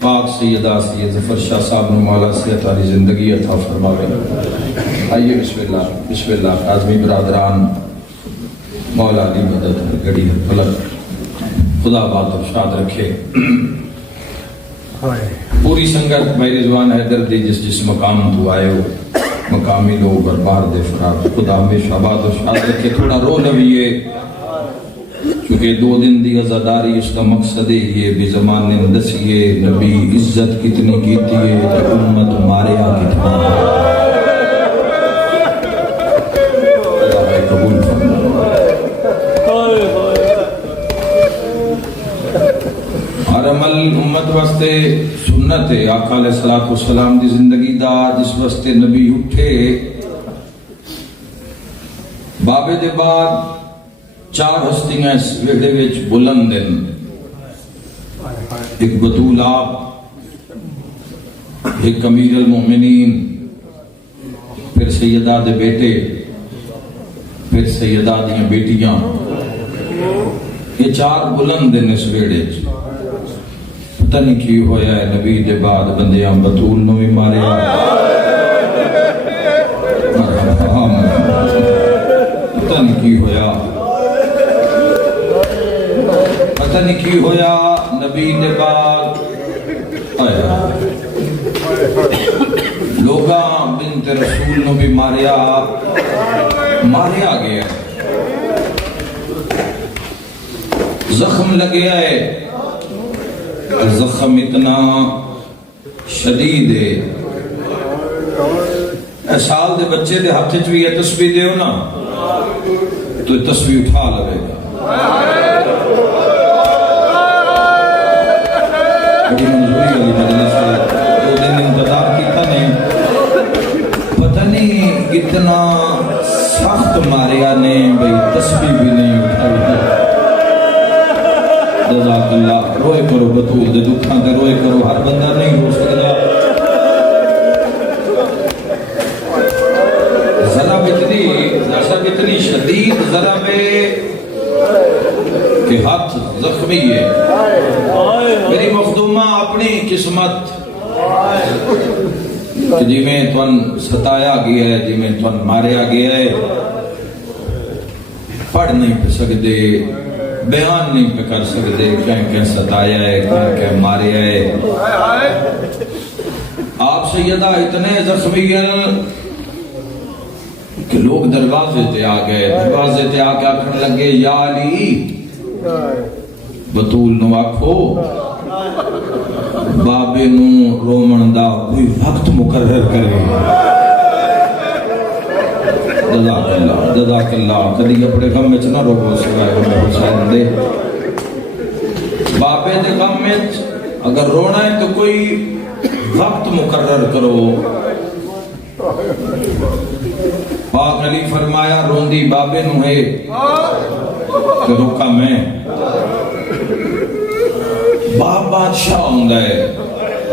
پاک سیدہ سید ظفر شاہ صاحب نے مولا صحت والی زندگی عطا فرماوے۔ آئیے بسم اللہ کاظمی برادران، مولا علی مدد گڑی فلک خدا بات و شاد رکھے۔ پوری سنگت بھائی رضوان حیدر دی جس مقام تو آئے ہو، مقامی لوگ اور باہر دے فراد، خدا ہمیشہ بات و شاد رکھے۔ تھوڑا رو لویے کیونکہ 2 دن دی عزاداری اس کا مقصد ہے یہ بھی زمان نے دسیے نبی عزت کتنی کیتی ہے تو امت ماریا کتنا ہے۔ اللہ قبول فرمائے۔ ہر عمل امت واسطے سنت ہے۔ آقا علیہ السلام دی زندگی دا جس واسطے نبی اٹھے، بابے دے بعد 4 ہستیاں اس ویڑے وچ بلند ہیں۔ ایک بطول آپ، ایک امیر المومنین، پھر سیدہ دے بیٹے، پھر سیدہ دیاں بیٹیاں۔ یہ 4 بلند ہیں اس ویڑے وچ۔ پتہ نہیں کی ہویا ہے نبی دے بعد بندیاں بطول نو بھی ماریا، پتہ نہیں کی ہویا، پتہ نہیں کی ہویا نبی دے بعد لوگاں بنت رسول نو بھی ماریا گیا، زخم لگیا ہے، زخم اتنا شدید ہے۔ اے سال دے بچے دے ہاتھ چ بھی یہ تسبیح دیو نا تو یہ تسبیح اٹھا لگے گا۔ بڑی منظوری والی مجلس ہے، 2 دن انتظار کیتا نہیں، پتہ نہیں اتنا سخت ماریا نے بھئی تسبیح بھی نہیں اٹھائی۔ جزاک اللہ۔ روئے کرو بطول دے دکھاں تے روئے کرو، ہر بندہ نہیں رو سکتا۔ ضرب اتنی شدید ضرب ہے کہ ہاتھ زخمی ہے۔ میری مخدومہ اپنی قسمت کہ جی میں تون ستایا گیا ہے، جی میں تون ماریا گیا ہے، پڑھ نہیں پہ سکتے، بیان نہیں پہ کر سکتے، کہیں ستایا ہے، کہیں ماریا ہے۔ آپ سیدہ اتنے زخمی ہیں کہ لوگ دروازے تے آ گئے، دروازے تے آ کے آکھنے لگے یا علی بطول نو آکھو بابے نو رومن دا کوئی وقت مقرر کرے۔ جزاک اللہ۔ کدی اپنے غم وچ نہ رو سوائے حسین دے، بابے دے غم وچ اگر رونا ہے تو کوئی وقت مقرر کرو۔ پاک علی فرمایا روندی بابے نو ہے کہ رکا میں۔ باپ بادشاہ ہوندہ ہے،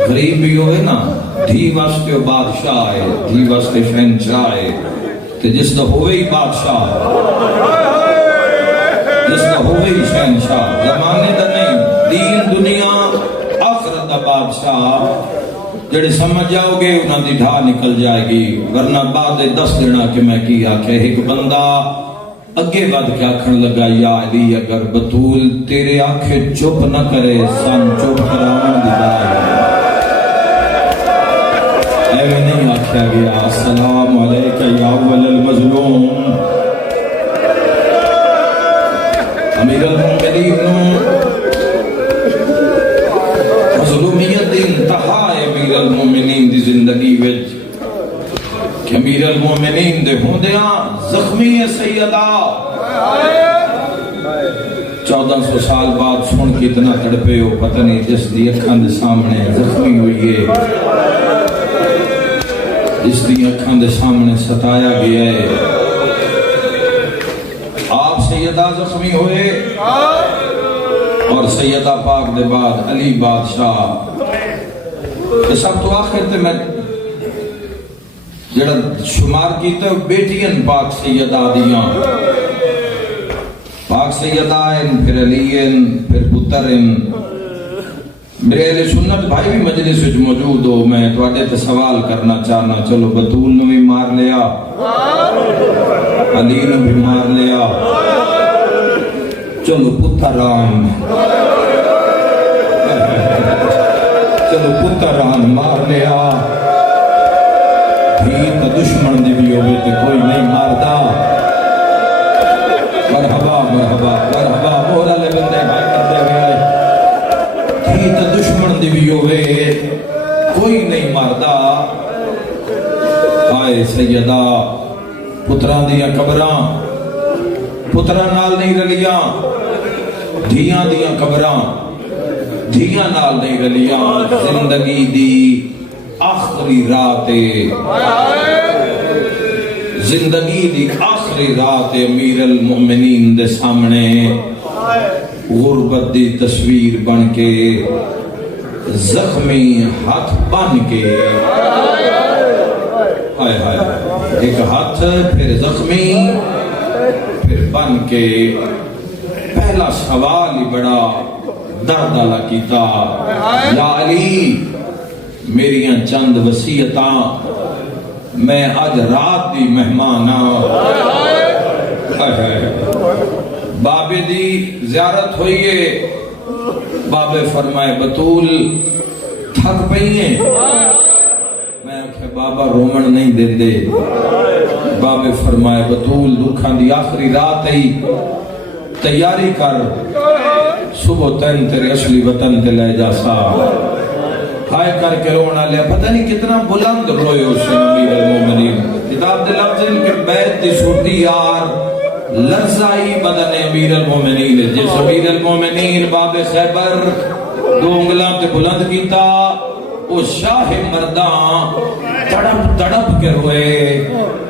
غریب بھی ہوئے نا، دھی واسطے بادشاہ ہے، دھی واسطے شہنشاہ ہے، کہ جس دا ہوئے ہی بادشاہ، جس دا ہوئے ہی شہنشاہ، زمانے دا نہیں، دین دنیا آخرت دا بادشاہ۔ جڑے سمجھ جاؤ گے انہاں دی ڈھا نکل جائے گی، ورنہ بعد 10 دینا کہ میں کی آکھے۔ ایک بندہ اگے بڑھ کے آکھن لگا یا علی اگر بطول تیرے آنکھیں چپ نہ کرے سن چپ کراؤں دی دائے۔ ایویں نہیں آکھیا گیا السلام علیکہ یا اول المظلوم۔ امیر المومنین مظلومیت دی انتہا ہے امیر المومنین دی زندگی وچ کہ امیر المومنین دے ہوندیاں زخمی ہے سیدہ۔ 1400 سال بعد سن کے اتنا تڑپے ہو، پتہ نہیں جس دی اکھاں دے سامنے زخمی ہوئی ہے، جس دی اکھاں دے سامنے ستایا گیا ہے۔ آپ سیدہ زخمی ہوئے اور سیدہ پاک دے بعد علی بادشاہ۔ سب تو آخر تے میں جڑا شمار کیتا ہے بیٹیاں پاک سیدہ دیاں، پاک سیدہ ہیں، پھر علی ہیں، پھر پتر ہیں، میرے اہل سنت بھائی بھی مجلس وچ موجود ہو، میں تواڈے تے سوال کرنا چاہنا. چلو بطول نو بھی مار لیا، علی نو بھی مار لیا، چلو پتر رام، چلو پتر رام مار لیا. دھی تا دشمن دی بھی ہوئے تے کوئی نہیں ماردا. مرحبا مرحبا مرحبا مولا لے بندے بھائی کردے ہوئے آئے. دھی تا دشمن دی بھی ہوئے کوئی نہیں ماردا. آئے سیدہ پتران دیا قبراں پتران نال نہیں رلیاں، دھیاں دیا قبراں دھیاں نال نہیں رلیاں. زندگی دی آخری رات، زندگی دی آخری رات امیر المومنین دے سامنے غربت دی تصویر بن کے، زخمی ہاتھ بن کے، ہائے ہائے ایک ہاتھ پھر زخمی پھر بن کے. پہلا سوال ہی بڑا درد والا کیتا، یا علی میریاں چند وصیتاں، میں آج رات دی مہمان بابے دی زیارت ہوئیے. بابے فرمائے بطول تھک پئیے. میں کہ بابا رومن نہیں دے دے. بابے فرمائے بطول دکھاں دی آخری رات ہی تیاری کر، صبح تین تیرے اصلی وطن تے لے جا سا. ہائے کر کے رونا لیا. پتہ نہیں کتنا بلند روئے اس امیر المومنین. کتاب دے لفظ ان کے بیت دی سوٹی یار لرزائی بدن امیر المومنین. جس امیر المومنین باب خیبر دو انگلاں تے بلند کیتا، وہ شاہ مردان تڑپ تڑپ کے روئے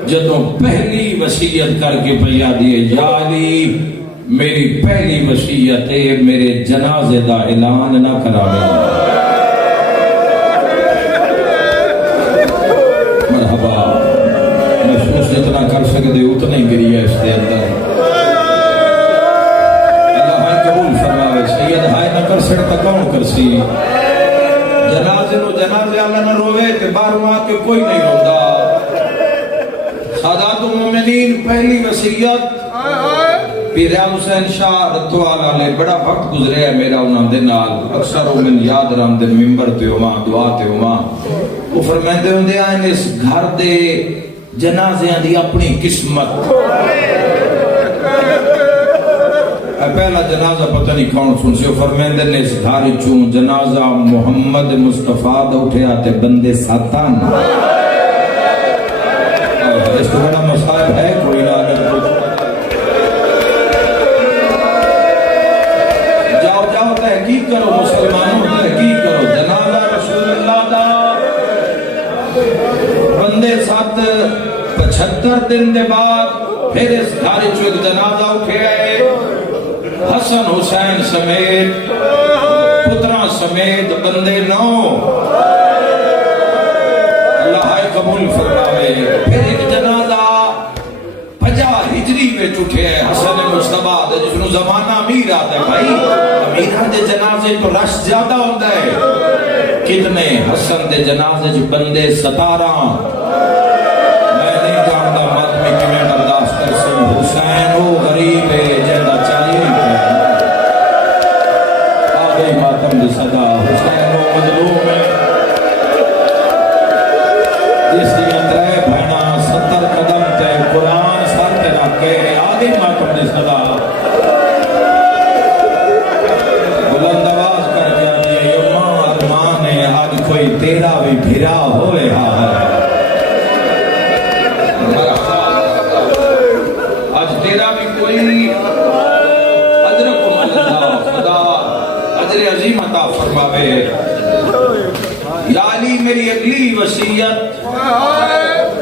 جدوں پہلی وصیت کر کے پیا دیے، یا علی میری پہلی وصیت ہے میرے جنازے دا اعلان نہ کراوے. مرحبا محسوس جتنا کر سکتے اتنا ہی گری ہے اس کے اندر. اللہ ہائے قبول فرماوے. سید ہائے نہ کر سکتا کون کرسی. جنازے نو جنازے اللہ نہ روے تے باہروں آ کے کوئی نہیں روندا. سادات المومنین پہلی وصیت پیر حسین شاہ رتوال علیہ. بڑا وقت گزرے ہے میرا انہاں دے نال، اکثر او من یاد رہن دے منبر تے ہواں دعا تے ہواں. وہ فرماندے ہوندے آئے اس گھر دے جنازیاں دی اپنی قسمت. پہلا جنازہ پتہ نہیں کون سن سے. فرماندے نے اس گھر چوں جنازہ محمد مصطفیٰ دا اٹھیا تے بندے ساتان. اس کو بڑا مصائب ہے کوئی نہ. تحقیق کرو مسلمانوں، تحقیق کرو. جنازہ رسول اللہ دا بندے 75 دن دے بعد پھر اس گھر چوں ایک جنازہ اٹھے آئے. حسن حسین سمیت پتراں سمیت بندے 9. اللہ ہائے قبول فرماوے. پھر ایک جنازہ 50 ہجری میں اٹھے ہے حسن مصطفیٰ دے، جس نو زمانہ امیر آتا ہے. بھائی امیران دے جنازے تو رش زیادہ ہوتا ہے. کتنے حسن دے جنازے جو بندے 17. میں نہیں جانتا ماتمی کمیں برداشت کر سن. حسین وہ غریب ہے جیدہ چاہیے آگئی ماتم دی صدا. حسین وہ مظلوم ہے جس دیا ترے بھینا 70 قدم تے قرآن سر تے رکھ کے آگئی ماتم دی صدا. بلند آواز کر کے آدھی یماں ارمان ہے آج کوئی تیرا بھی بھرا ہوئے ہے. آج تیرا بھی کوئی اجرکم اللہ خدا اجر عظیم عطا فرماوے. یا علی میری اگلی وصیت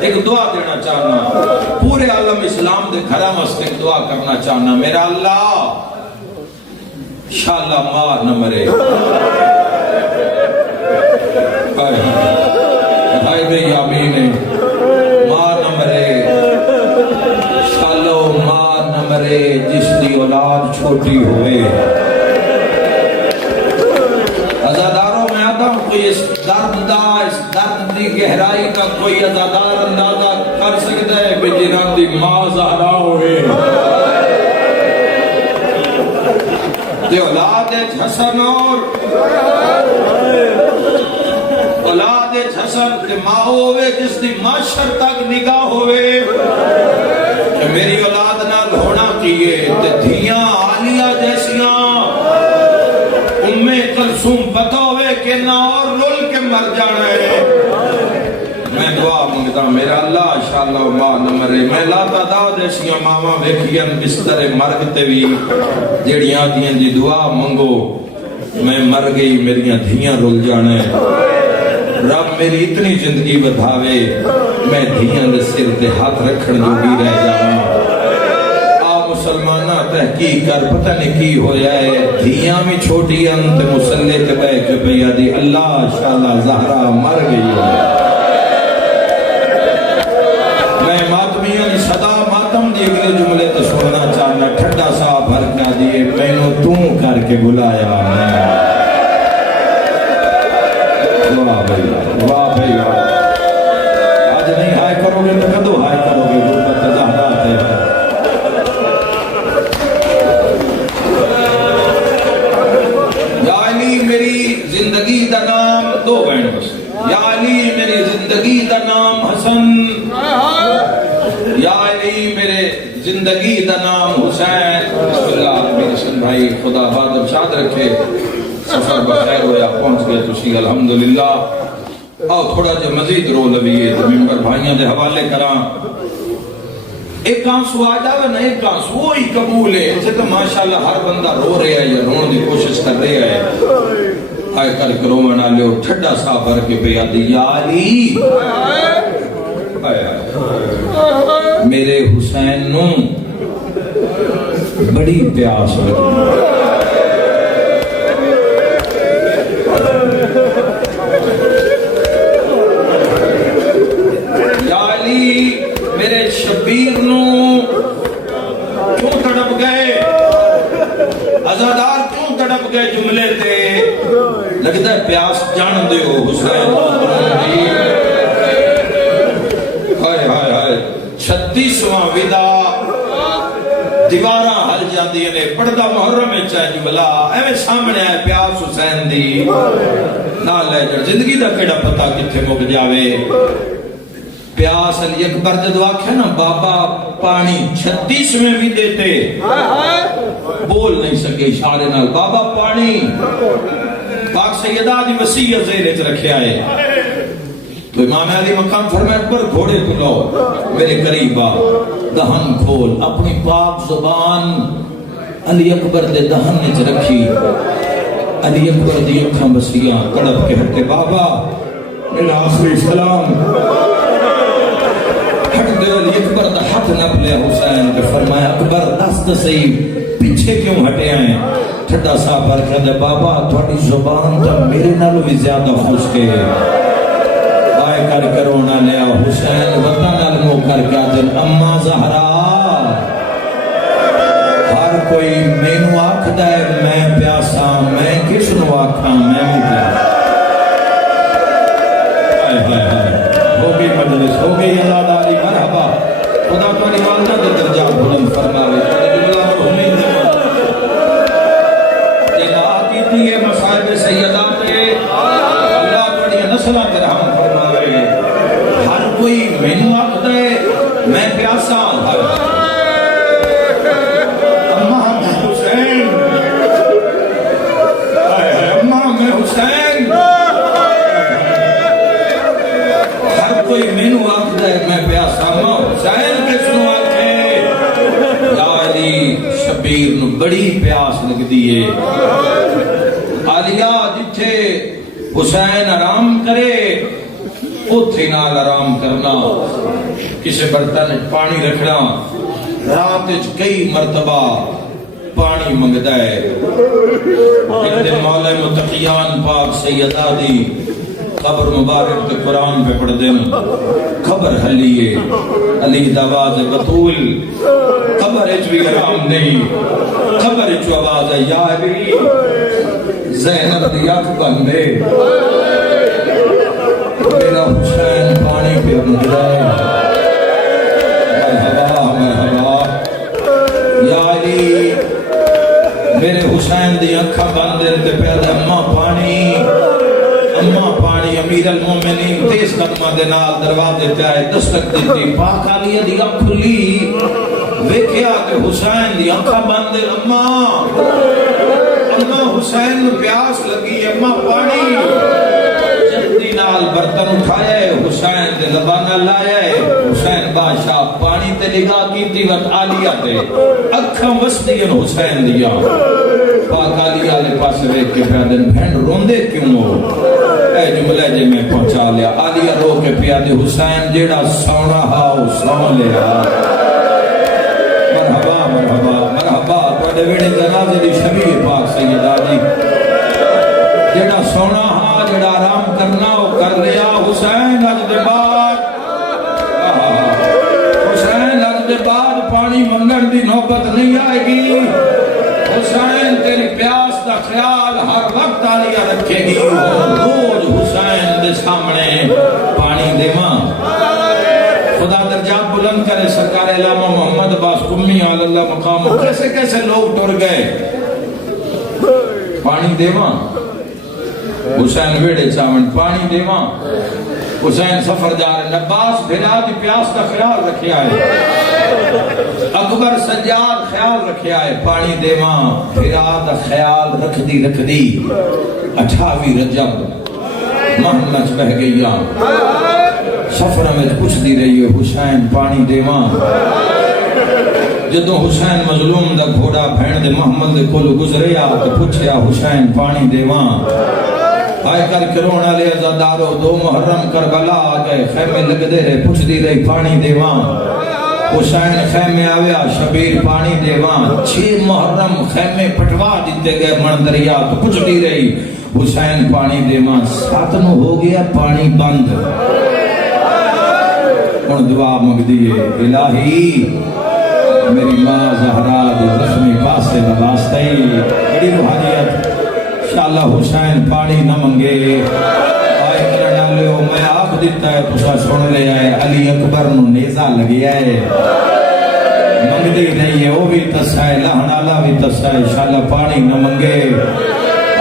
ایک دعا دینا چاہنا. پورے عالم اسلام دے گھرہ مست ایک دعا کرنا چاہنا. میرا اللہ انشاءاللہ مار نہ مرے. بھائی بھائی آمین ہے. مار نہ مرے انشاءاللہ مار نہ مرے جس دی اولاد چھوٹی ہوئے. ازادہ کوئی اس درد دی گہرائی کا کوئی عزادار اندازہ کر سکتا ہے کہ جنہاں دی ماں زہرا ہوئے تے اولاد حسن اور اولاد حسن تے ماں ہوئے جس دی معاشر تک نگاہ ہوئے کہ میری اولاد نال ہونا کیے تے دھیاں عالیہ جیسیاں کلثوم پتہ ہوئے کہ نہ اور رول کے مر جانا ہے. میں دعا مانگتا میرا اللہ انشاءاللہ ماں نہ مرے. میں لا تعداد ایسیاں ماواں ویکھیاں بستر مرگ تے بھی جڑیاں دیاں دی دعا منگو میں مر گئی میریاں دھیاں رول جانا ہے. رب میری اتنی زندگی بدھاوے میں دھیاں دے سر تے ہاتھ رکھن جوگی رہ جاواں. مسلمانہ تحقیق کر پتہ نہیں کی ہویا ہے دھیاں میں چھوٹی انت مسلح تے بیٹھ کے پیا دی اللہ انشاءاللہ زہرا مر گئی ہے. میں ماتمیاں دی صدا ماتم دی اگلے جملے تے سننا چاہنا ٹھڈا سا بھر کے دیے مینوں تو کر کے بلایا واہ بھائی واہ بھائی واہ. آج نہیں ہائے کرو گے تو کدو ہائے کرو گے غربت زہرا تے زندگی دا نام دو بہن بس یا علی میری زندگی دا نام حسن یا علی میرے زندگی دا نام حسین. بسم اللہ میرے حسن بھائی خدا بادم شاد رکھے سفر بخیر ہویا پہنچ گئے تسی الحمدللہ. اور تھوڑا جو مزید رو لویے تو ممبر بھائیاں دے حوالے کراں. ایک آنسو آ جاوے نا ایک آنسو وہی قبول ہے اسے تو ماشاءاللہ ہر بندہ رو رہا ہے یا رون دی کوشش کر رہا ہے. آئے کر کرو منا لے ٹھڈا سا بھر کے پیا دی یا علی میرے حسین نو بڑی پیاس لگی. یا علی میرے شبیر نو کیوں تڑپ گئے عزادار کیوں تڑپ گئے جملے تے لگتا ہے پیاس جان دے ہو حسین. ہائے ہائے ہائے 36واں ودا دیواراں ہل جاندیاں نے پردہ محرم وچ ہے جملہ ایویں سامنے ہے پیاس حسین دی نہ لے جڑ زندگی دا کیڑا پتہ کتھے مک جاوے. پیاس علی اکبر جدو آکھے نا بابا پانی 36ویں بھی دیتے بول نہیں سکے اشارے نال بابا پانی. پاک سیدہ دی وسیع زیرت رکھے آئے تو امام علی مقام فرمائے اکبر گھوڑے کو لو میرے قریب آ دہن کھول. اپنی پاک زبان علی اکبر دے دہن نے رکھی. علی اکبر دی اکھاں بسیاں تڑپ کے ہٹے بابا میرا آخری سلام ہٹ دے. علی اکبر دا ہاتھ نپ لیا حسین کے فرمایا اکبر دست صحیح پیچھے کیوں ہٹے آئیں. ٹھڈا سا بھر کے دے بابا تھوڑی زبان تا میرے نالوں بھی زیادہ خوش کے آئے کر کرونا لیا حسین وطن علمو کر کے دن اما زہرا ہر کوئی مینو آکھ دائے میں پیاسا میں کس نو آکھا میں پیاسا. ہو گئی مجلس ہو گئی اللہ داری مرحبا خدا تمہاری والدہ دے درجات بلند فرماوے. جملہ مرحومین یہ مصائب سیدہ پہ اللہ بڑی نسلہ کے رحم فرماوے. ہر کوئی مینو آکھتا ہے میں پیاسا اماں میں حسین اماں میں حسین. ہر کوئی مینو آکھتا ہے میں پیاسا اماں حسین کس نو آکھے. یا علی شبیر نو بڑی پیاس لگ دیئے. علیہ جتھے حسین آرام کرے اتھے نال آرام کرنا. کسی برتن پانی رکھنا رات کئی مرتبہ پانی منگتا ہے. ایک دن مولا متقیان پاک سیدہ دی قبر مبارک تے قرآن پہ پڑھ دیں خبر حلیے علی دواز بطول خبر اچ بھی آرام نہیں خبر اچ آواز ہے یا علی زینب دی اکھ بندے امیر المومنین تیز قدمہ دے نال دروازے تے آئے دستک دیتی پاک علی دی اکھ کھلی ویکھیا کہ حسین دی اکھاں بند اماں حسین نو پیاس لگی اماں پانی جلدی نال برتن اٹھایا حسین دے لبانہ لایا حسین بادشاہ پانی تے نگاہ کیتی وقت عالیہ تے اکھاں وسدی حسین دیا پاک علی والے پاس ویکھ کے پیادن بہن روندے کیوں ہو اے جملے جے میں پہنچا لیا عالیہ رو کے پیادے حسین جیڑا سونا ہاؤ سون لیا مرحبا مرحبا مرحبا توڑے ویڑے جنازے دی شبیہ پاک سیدہ جی جیڑا سونا ہاں جیڑا آرام کرنا ہو کر لیا حسین اج دے بعد حسین اج دے بعد پانی منگن دی نوبت نہیں آئے گی حسین تیری پیاس دا خیال ہر وقت عالیہ رکھے گی روز حسین دے سامنے پانی دے ماں خدا درجات بلند کرے سرکار علامہ محمد عباس قمی علی اللہ مقام کیسے کیسے لوگ ٹر گئے پانی دے ماں حسین ویڑے چاون پانی دے ماں حسین سفر جا رہے نباس بھیرا دی پیاس کا خیال رکھے آئے اکبر سجاد خیال رکھے آئے پانی دے ماں بھیرا دا خیال رکھ دی 28 رجب محمد بہ گئی سفر میں پوچھ دی رہی ہے حسین پانی دے ماں جدو حسین مظلوم دا گھوڑا بھین دے محمد دے کول گزریا تو پوچھیا حسین پانی دے ماں آئے کر کے رونا لے ازادارو 2 محرم کربلا آگئے خیمے لگ دے رہے پوچھ دی رہی پانی دے ماں حسین خیمے آویا شبیر پانی دے ماں 6 محرم خیمے پٹوا دیتے گئے مندریا تو پوچھ دی رہی حسین پانی دے ماں 7 ہو گیا پانی بند ان دعا مگ دیئے الہی میری ماں زہرا دے زخمی پاسے واسطے بڑی روحانیت انشاءاللہ حسین پانی نہ منگے آئے کرنا لیو میں آپ دیتا ہے تسا سن لے آئے علی اکبر نو نیزہ لگی آئے منگ دی رہی ہے وہ بھی تسائے لہنالا بھی تسائے انشاءاللہ پانی نہ منگے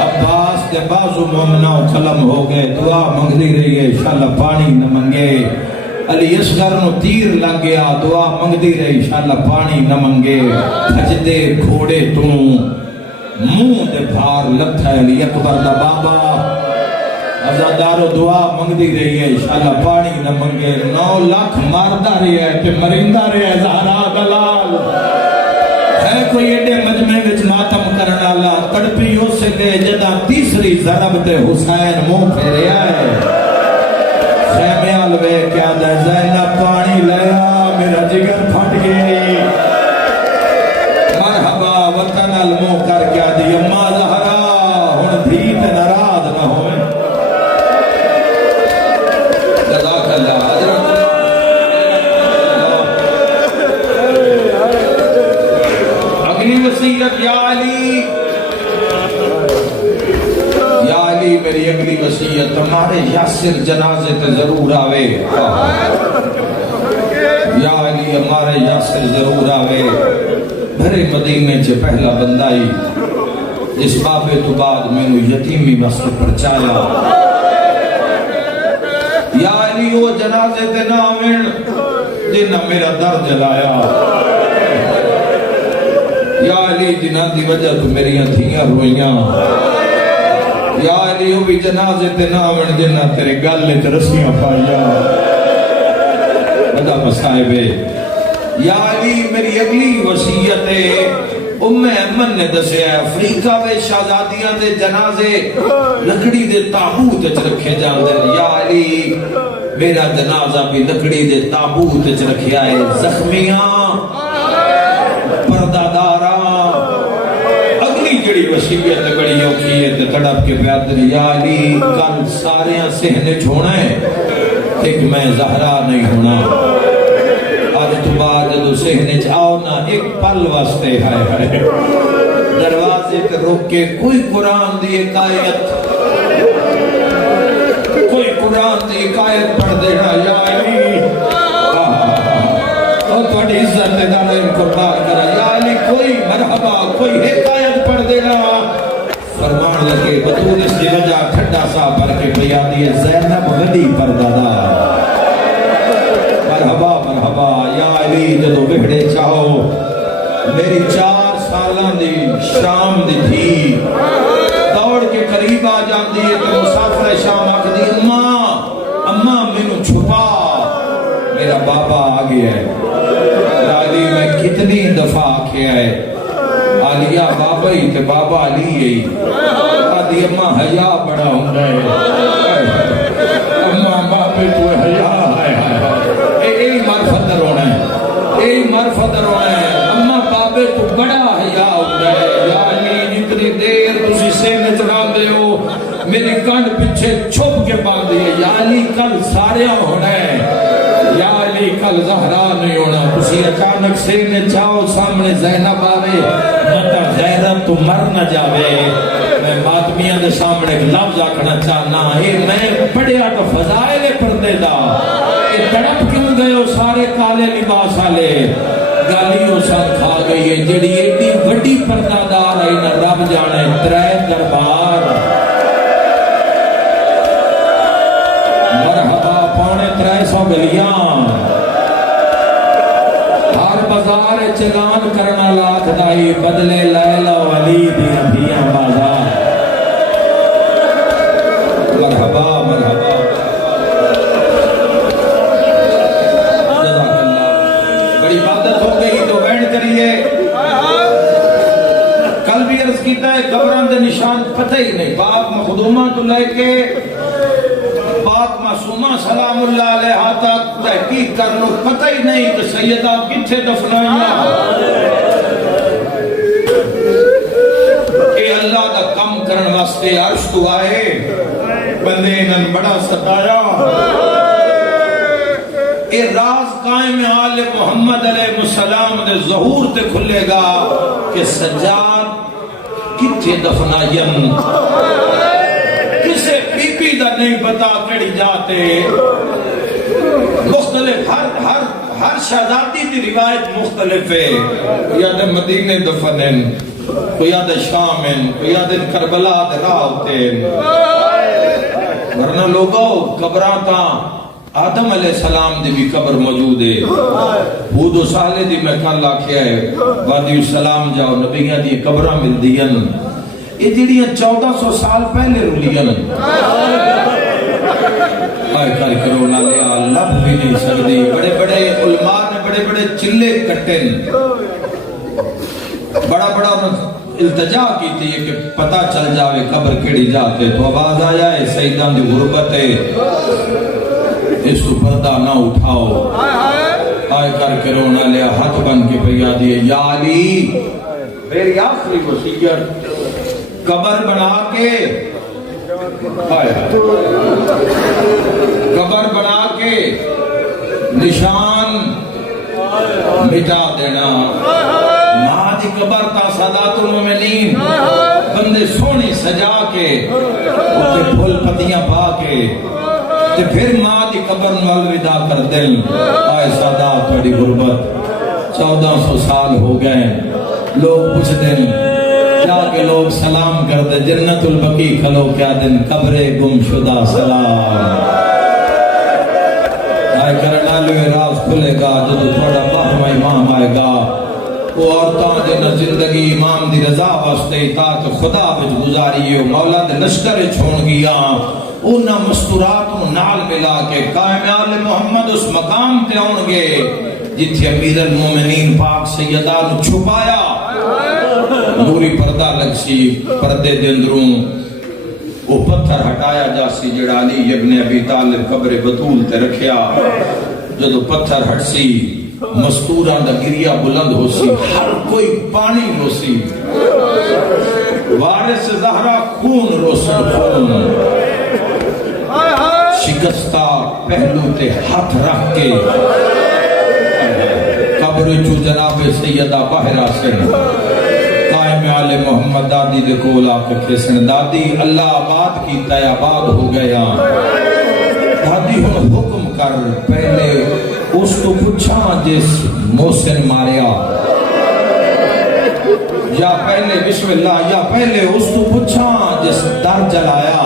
عباس کے بازو مومنہ و قلم ہو گئے دعا منگ دی رہی ہے انشاءاللہ پانی نہ منگے علی اصغر نو تیر لگ گیا دعا منگ دی رہی انشاءاللہ پانی نہ منگے بھجدے گھوڑے تو منہ دے بھار لگتا ہے علی اکبر دا بابا ازادارو دعا منگ دی رہی ہے انشاءاللہ پانی نہ منگے 9 لاکھ ماردہ رہی ہے تے مرندہ رہی ہے زہرا دلال ہے کوئی ایڈے مجمع وچ ماتم کرنا اللہ تڑپی ہو سکے جدا تیسری ضرب تے حسین منہ پھیرے آئے خیمیال وے کیا دے زینب پانی لیا میرا جگر پھٹ گئی مرحبا وطن المو کر کیا دی اماں زہرا ہن دھیت ناراض نہ ہوئے جزاک اللہ اگلی وصیت یا علی میری اگلی وصیت ہمارے یاسر جنازے تے ضرور آوے یا علی ہمارے یاسر ضرور آوے بھرے مدینے چے پہلا بندائی جس بابے تو بعد میں نے یتیمی وسط پرچایا یا علی وہ جنازے تے نامن جنہ میرا در جلایا یا علی جنہ دی وجہ تو میری دھیاں روئیاں یا علی وہ بھی جنازے تے نامن جنہ تیرے گلے تے رسیاں پائیا بدا مسائبے یا علی میری اگلی وصیت ایمن نے دسے افریقہ میں شہزادیاں دے جنازے لکڑی دے تابوت وچ رکھے جاندے یا علی میرا جنازہ بھی لکڑی دے تابوت وچ رکھیا ہے زخمیاں پردہ داراں جڑی وصیت بڑی اوکھی ہے تے تڑپ کے پیادر یا علی کل سارے سہنے چھوڑا ہے ایک میں زہرا نہیں ہونا آج تو بعد جدو سہنے چھاؤ نا ایک پل واسطے ہائے دروازے تے روک کے کوئی قرآن دی ایک آیت کوئی قرآن دی ایک آیت پڑھ دینا یا علی تو تھوڑی عزت دانا ان قربان کرا یا علی کوئی مرحبا کوئی ایک آیت پڑھ دینا فرمان لگے بطول اس کی وجہ ٹھڈا سا بھر کے بیانی زینب غنی پردادا مرحبا مرحبا یا علی جدو بہڑے چاہو میری 4 سالہ دی شام دی تھی دوڑ کے قریب آ جاندی ہے تو مسافر شام آکھ دی اماں مینوں چھپا میرا بابا آ گیا ہے علی میں کتنی دفعہ آکھیا ہے علیہ بابا ہی تے بابا علی ہے آدھی اماں حیاء بڑا ہوں گئے اماں بابے تو حیاء ہے اے معرفت رونا ہے اماں بابے تو بڑا حیاء ہوں گئے یا علی جتنی دیر تسی سینے چڑھا دے ہو میری کانڈ پیچھے چھپ کے باندھی ہے یا علی کل سارے ہونا ہے یا علی کل زہرا نہیں ہونا تسی اچانک سینے چاہو سامنے زینب آوے مطا غیرت تو مر نہ جاوے میں ماتمیاں دے سامنے ایک لفظ آکھنا چاہنا ہے میں پڑھیا تو فضائل پردے دا یہ تڑپ کیوں گئے ہو سارے کالے لباس آلے گالیوں ساتھ کھا گئی ہے جڑی ایڈی وڈی پردہ دار ہے نہ رب جانے 3 دربار مرحبا 350 گلیاں ہر بازار چلان کرنا لاکھ دائی بدلے لیلہ ولی دی ابھیاں بازار مرحبا مرحبا جزاک اللہ بڑی عبادت ہو گئی تو بیٹھ کریے کل بھی عرض کیتا ہے قبران دے نشان پتہ ہی نہیں باپ مخدومہ تو لے کے پاک معصومہ سلام اللہ علیہ تک تحقیق کر لو پتہ ہی نہیں کہ سیدہ کتھے دفنائیاں اے اللہ دا کم کرن واسطے عرش تو آئے بندے انہاں بڑا ستایا اے راز قائم آل محمد علیہ السلام دے ظہور تے کھلے گا کہ سجاد کتھے دفنائیاں کسے بی بی دا نہیں پتا کڑی جاتے مختلف ہر شہزادی دی روایت مختلف ہے یاد مدینے دفنن کوئی یاد شامن کوئی یاد کربلا دے راہ ہوتے ورنہ لوگوں قبران تا آدم علیہ السلام دی بھی قبر موجود ہے ہود و صالح دی میں کل آکھیا ہے وادی السلام جاؤ نبیاں دی قبران مل دیاں یہ جڑیاں 1400 سال پہلے رولیاں آئے کر کرو نہ لیا لب بھی نہیں سکتی بڑے بڑے علماء نے بڑے بڑے چلے کٹن بڑا بڑا التجا کی تھی کہ پتہ چل جاوے قبر کیڑی جاتے تو آواز آیا ہے سیدان دی غربت ہے اس کو پردہ نہ اٹھاؤ آئے کر کرو نہ لیا ہاتھ بن کے پیا دیئے یا علی میری آخری وصیت قبر بنا کے نشان مٹا دینا ماں دی قبر تا سادات المومنین بندے سونی سجا کے اسے پھول پتیاں پا کے تے پھر ماں دی قبر نو الوداع کر دل آئے سادات تھوڑی غربت 1400 سال ہو گئے لوگ پوچھ دیں جا کے لوگ سلام کر دے جنت البقی کھلو کیا دن قبر گم شدہ سلام آئے کرنا لوے راز کھلے گا جدو تھوڑا باہمہ امام آئے گا وہ عورتوں دینا زندگی امام دی رضا واسطے اطاعت خدا بچ گزاریو مولا دے لشکر چھوڑ گیا انہاں مستورات نال ملا کے قائم آل محمد اس مقام تے ہون گے جتھے امیر المومنین پاک سیدہ نو چھپایا نوری پردہ لگ سی پردے دندروں وہ پتھر ہٹایا جا سی جڑا علی ابن ابی طالب قبر بطول تے رکھیا جدو پتھر ہٹ سی مستوران دا گریا بلند ہو سی ہر کوئی پانی ہو سی وارث زہرا خون روسن خون شکستہ پہلو تے ہاتھ رکھ کے قبر چو جناب سیدہ باہرہ سے قائم آل محمد دادی دے کولا کے کسن دادی اللہ آباد کی تے آباد ہو گیا دادی ہن حکم کر پہلے اس کو پوچھا جس محسن ماریا یا پہلے بسم اللہ، یا پہلے اس تو پوچھا جس در جلایا،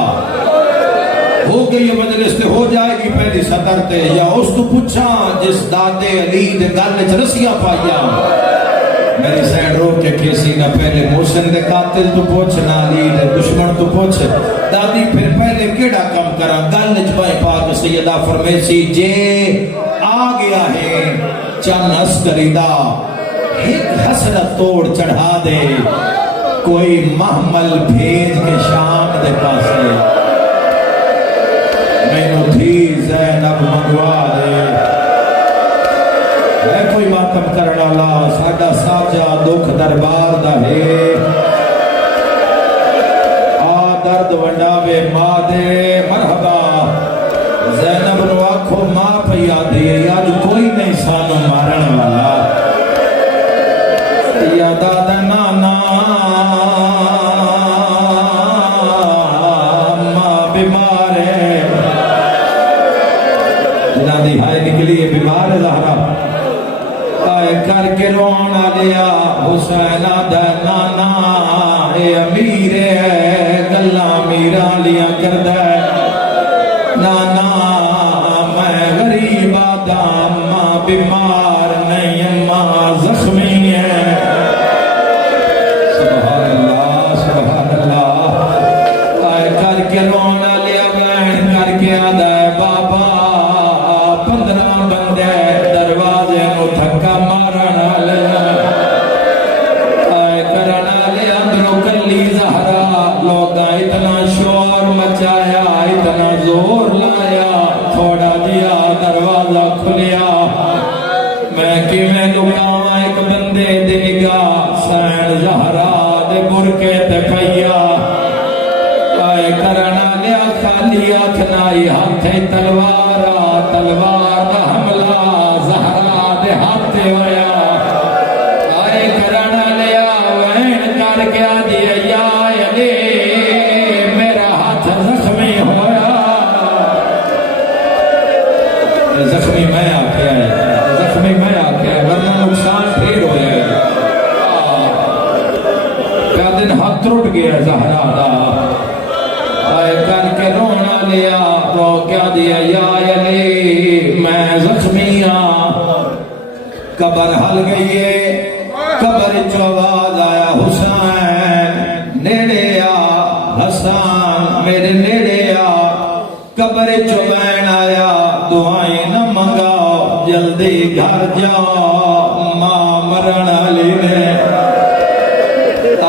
ہو گئی مجلس تے ہو جائے گی پہلی سطر تے، یا اس تو پوچھا جس دادے علی دے گل چ رسیاں پائیا۔ میری سینڈ رو کے کسی نہ پہلے محسن دے قاتل تو پوچھ، نہ علی دے دشمن تو پوچھ، دادی پھر پہلے کیڑا کم کرا گل چ پائے پاک سیدہ فرمیسی جے آ گیا ہے چند عسکری دا ایک حسرت توڑ چڑھا دے، کوئی محمل بھیج کے شام دے پاسے، مینو تھی زینب منگوا دے۔ ہے کوئی ماتم کرنا لا ساڈا ساجا دکھ دربار دا ہے، آ درد ونڈاوے ماں دے مرحبا، زینب نو آکھو ماں پیا دے، آج کوئی نہیں سانو مارن والا، یا دادا نانا ماں بیمار ہے، جنہاں دی ہائے نکلی ہے بیمار زہرا، آئے کر کے رونا لیا حسین دا نانا، اے امیر ہے گلہ میرا لیا کردہ نانا، میں غریب آدم ماں بیمار نہیں ماں زخمی ہے۔ سبحان اللہ سبحان اللہ، آئے کر کے رونا لیا بہن کر کے آدھا ہے بابا 15 بندے دروازے نو تھکا مارنا لیا، آئے کرنا لیا اندروں کلی زہرا، لوگا اتنا شور مچایا اتنا زور لایا، تھوڑا دیا دروازہ کھلیا، میں کیویں لکاواں ایک بندے دی نگاہ سین زہرا دے برکے تے پیا، آئے کرنا لیا خالی ہاتھ نائی ہاتھے تلوارا، تلوار دا حملہ زہرا دے ہاتھے ہویا، آئے کرنا لیا وین کر کے دیا یا علی میرا ہاتھ زخمی ہویا، زخمی میں آکھیا ہے، زخمی میں آکھیا ہے ورنہ نقصان پھر ہویا ہے، کیا دن ہاتھ ٹوٹ گیا زہرا دا، آئے کر کے رونا لیا رو کیا دیا یا علی میں زخمی ہاں، قبر ہل گئی ہے، قبر چواز آیا حسین نیڑے آ، حسان میرے نیڑے آ، قبر چوبین آیا دعائیں نہ منگاؤ جلدی گھر جاؤ ماں مرن علی نے،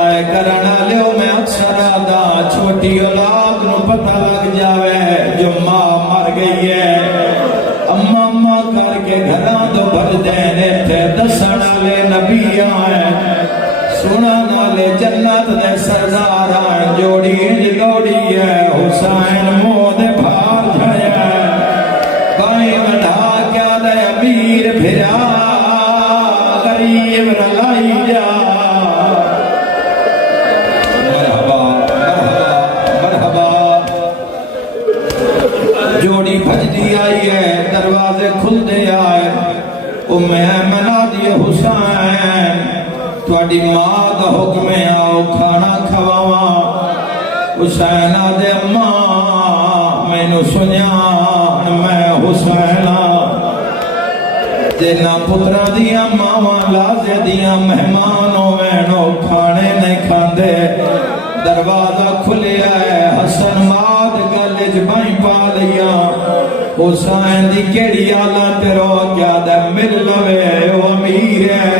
آئے کرنا لیو میں اکثر آدھا چھوٹی اولاد نو پتہ لگ جاوے جو ماں مر گئی ہے، اماں اماں کر کے گھران تو بھر دینے تھے دسنا لے نبی آئے، سنا نالے جنت دے سردار آئے، جوڑی انج لوڑی ہے حسین مود بھار جھڑے ہے، بائیں بڑھا کیا دے امیر بھرا غریب رلائی جا، جوڑی بھجدی آئی ہے دروازے کھل دے آئے، منا دیے حسین تواڈی ماں دا حکم آؤ کھانا کھواواں، حسین آدھے اماں مینو سنیا میں حسین جنہ پترا دیا ماواں لازے دیا مہمان ہوینو کھانے نہیں کھاندے، دروازہ کھلیا ہے حسن ماد گلج بائیں پا لیا، حسین دی کیڑی آلہ تیرو کیا دے مل لوے او امیر ہے،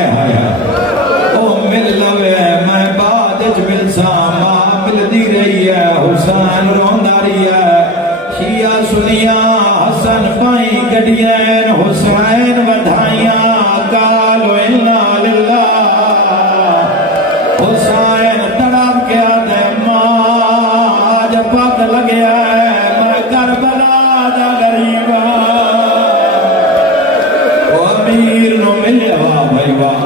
او مل لوے میں بعد مل سا ماں مل دی رہی ہے، حسین روندا رہی ہے، شیعہ سنیا حسن پائیں گڑین حسین ودھائیاں کالو انا للہ، حسین تڑپ گیا دے ماں آج پاک لگیا ہے میں کربلا دا غریبا، وہ امیر نو ملیا واہ بھائی واہ،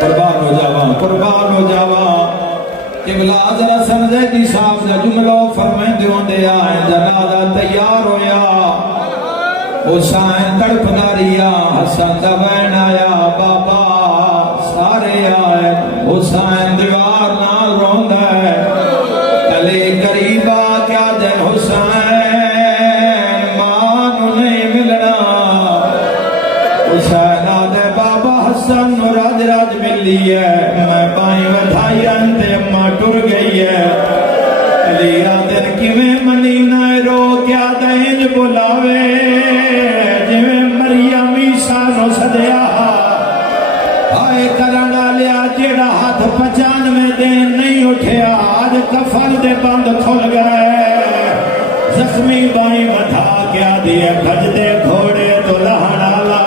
قربان ہو جاواں قربان ہو جاواں، قبلہ ذرا سنزیدی صاحب دا جملہ فرمائیں دیوں دے آئیں، جنازہ تیار ہویا، حسین تڑپ داریا، حسن دا بین آیا، بابا سارے حسین دیوار نال روندا ہے تلے قریبا کیا دن حسین ماں نو نہیں ملنا حسین آدھے بابا حسن نو رج رج ملی ہے میں پائیں ودھائی انتے اماں ٹر گئی ہے علی آدھے کیویں منی نہ رو کیا دینج بلاوے جویں مریم عیسیٰ نو سدیا ہائے کرنا لیا جیڑا ہاتھ 95 دن نہیں اٹھیا آج کفن دے بند کھل گئے زخمی بائی بٹھا کیا دیے بھج دے گھوڑے تو لہنا لا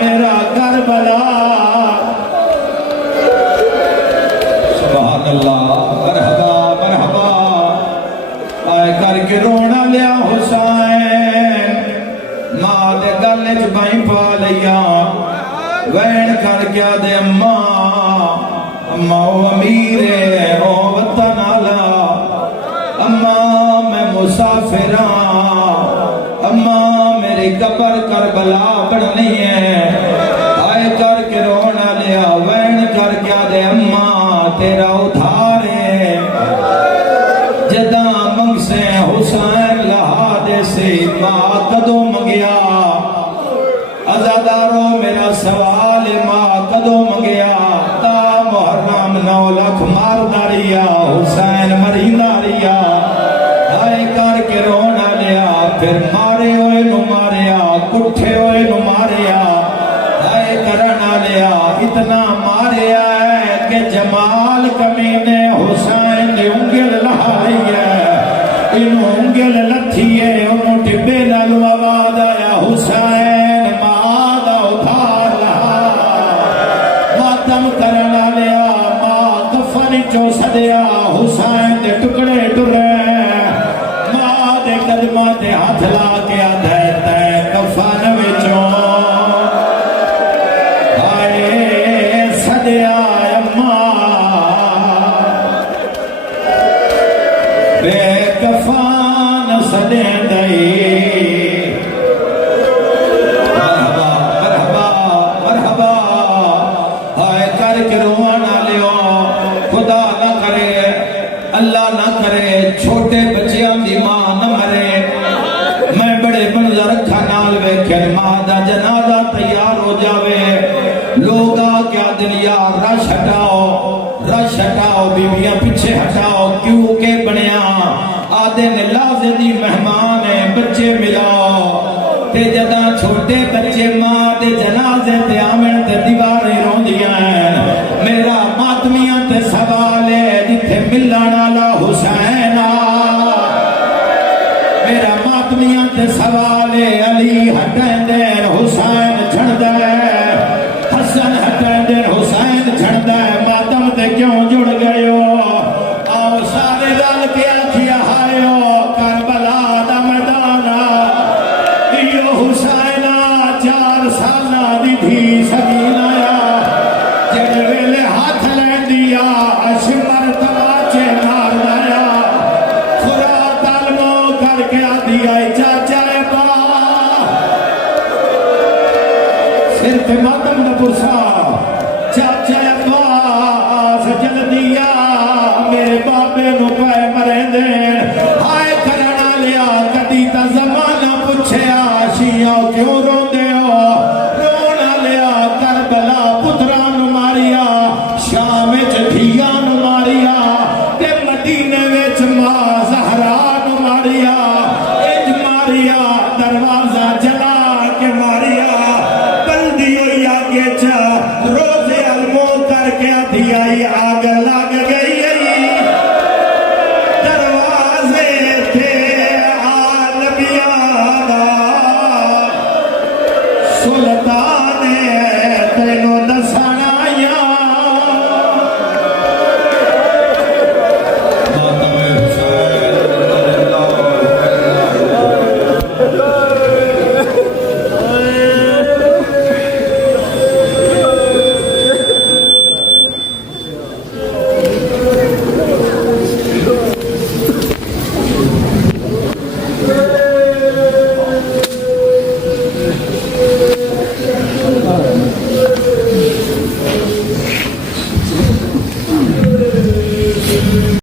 میرا کربلا سبحان اللہ مرحبا مرحبا آئے کر کے رونا لیا حسین ماں دے گلے چ بائیں پا لیا وین کر کیا دے اماں او امیرے او وطن آلا اماں میں مسافراں اماں میری قبر کربلا بڑھنی ہے آئے کر کے رونا لیا وین کر کیا دے اماں تیرا ادھار ہے جداں منگ سے حسین لہا دے سے ماں کدو منگیا ازادارو میرا سوال ماں کدو منگیا تا محرم 9 لکھ مار داریا حسین مری داریا آئے کر کے رونا لیا پھر مارے ہوئے نو ماریا کٹھے ہوئے نو ماریا آئے کرنا لیا اتنا ماریا ہے کہ جمال کمینے حسین نے انگل لہا رہی ہے انہوں انگل لتھی ہے انہوں ٹبے نالو آواز آیا حسین ماں دا ادھار لہا ماتم کرنا لیا ماں کفن چو سدیا حسین دے ٹکڑے ٹرے ماں دے قدمہ دے ہاتھ لا کے آدھے تے کفن وچوں آئے سدیا اماں بے کفان سدے دئی مرحبا مرحبا مرحبا آئے کر کے روانا لیو خدا نہ کرے اللہ نہ کرے چھوٹے بچیاں دی ماں نہ مرے میں بڑے منظر رکھا نال ویکھن ماں دا جنازہ تیار ہو جاوے لوگ آ کیا دن یار رش ہٹاؤ بیویاں پیچھے ہٹاؤ کیوں کہ بنیا آدھے نے لازے دی مہمان ہے بچے ملاؤ تے جدہ چھوٹے بچے ماں دے جنازے تے آمن تے دیواریں روندیاں ہیں میرا ماتمیاں تے سوال ہے جتھے ملانا لا حسین میرا ماتمیاں تے سوال ہے علی ہٹیں دین حسین جھڑ دے حسن ہٹیں دین حسین جھڑ دے ماتم تے کیوں جڑ گئے ہو آؤ سارے رل کے آکھیا ہائیو کربلا دا میدانا ایو حسینہ 4 سالہ دی تھی سکینہ جڑ ویلے ہاتھ لین دیا اشمر تماچے مار دیا خدا تعلمو کر کے دیا چاچا با سر پہ ماتم نہ پرسا چاچا عباس جل دیا میرے بابے نو پہ مرے دین ہائے